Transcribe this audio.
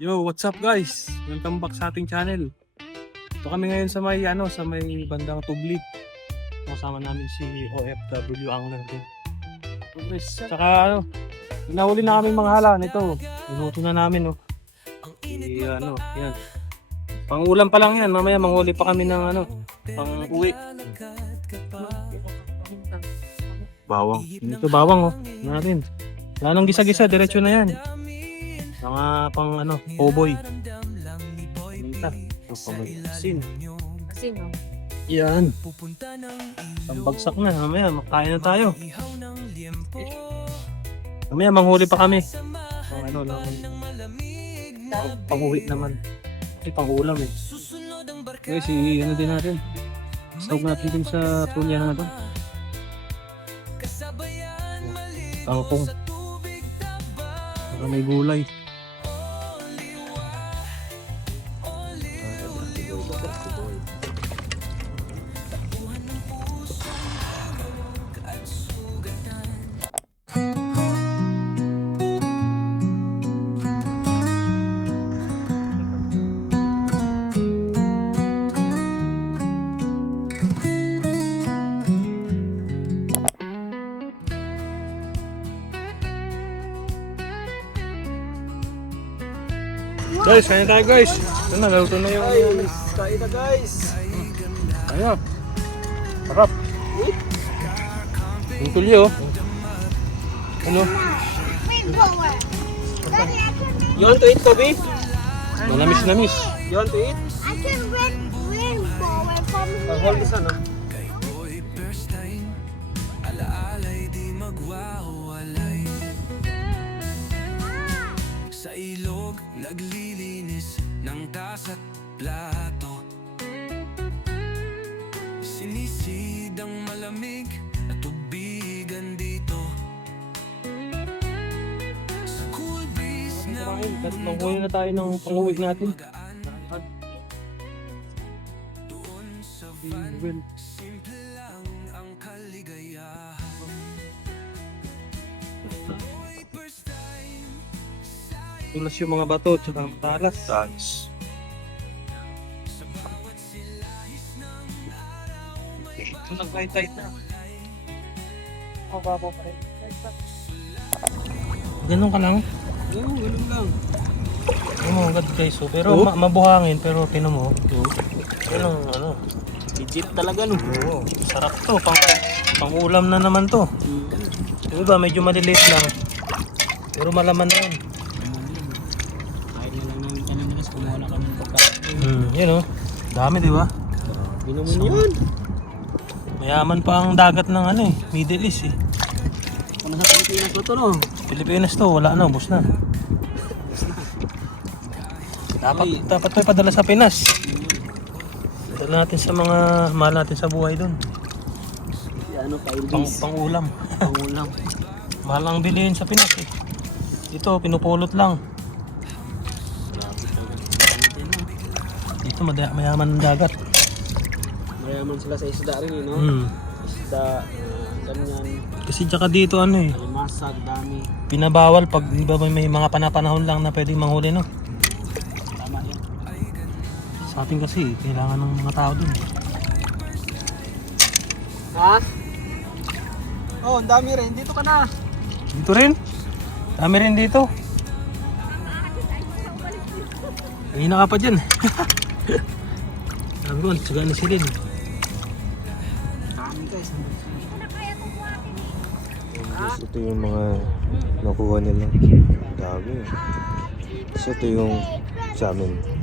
Yo, what's up guys? Welcome back sa ating channel. Ito kami ngayon sa may bandang Tubli. Kasama namin si OFW Angler din. Saka nahuli na kami mga halan ito. Minuto na namin yan. Pangulam pa lang yan, mamaya manghuli pa kami ng pang-uwi. Bawang. Ito bawang natin. Wala nang gisa-gisa, diretso na yan. Mga pang cowboy. Asin. Yan. Pambagsak na. Mamaya makain na tayo. Mamaya manghuli pa kami. Pang-uwi naman. Pang-ulam Okay, din natin. Sawag natin din sa tunya na ito. Tangkong. Para may gulay. Guys, kain tayo guys. Ito na, naluto na yung... Kain na guys. Ayun. Sarap. Yung tulyo. Ano? You want to eat, Toby? Manamis-namis. You want to eat? I can rainbow from here. Hold this one, Sa ilog, naglilinis ng tasa't plato. Sinisid ang malamig na tubigan dito. Sa cool breeze ng Manghuli na tayo ng pang-uwi natin. doon sa van, simple lang ang kaligayahan. Ako'y first time Tulas yung mga bato at saka talas. Ito nag-tight na. Ganun ka lang? Oo, ganun lang. Ano mo agad guys. Pero mabuhangin pero tinan mo. Ganun Legit talaga no. Oo. Sarap to. Pang-ulam na naman to. Yung iba medyo maliliit lang. Pero malaman na yun. Kain na lang namin kanina kasi kumuha na kami ng pagkain. Yun dami di ba? Binumin yun. Mayaman pa ang dagat ng Middle East Ano sa Pilipinas ba ito no? Pilipinas to, wala na, ubos na. Dapat to ipadala sa Pinas. Dala natin sa mga mahal natin sa buhay doon. Si ano, Kailbis. Pang-ulam. Pangulam. Mahal ang bilihin sa Pinas Ito, pinupulot lang. Dito mayaman ang dagat. Mayaman sila sa isda rin no? Isda, ganyan, Kasi tsaka dito alimasag, dami. pinabawal pag di ba may mga panapanahon lang na pwedeng manghuli Tama yan. Sa atin kasi kailangan ng mga tao dun. Ha? Oh, ang dami rin. Dito ka na. Dito rin. Dami rin dito. Hina ka pa dyan. Sabi ko, tsaga ni Silin. Dami guys. Ito yung mga nakuha nila. Dami. So ito yung sa amin.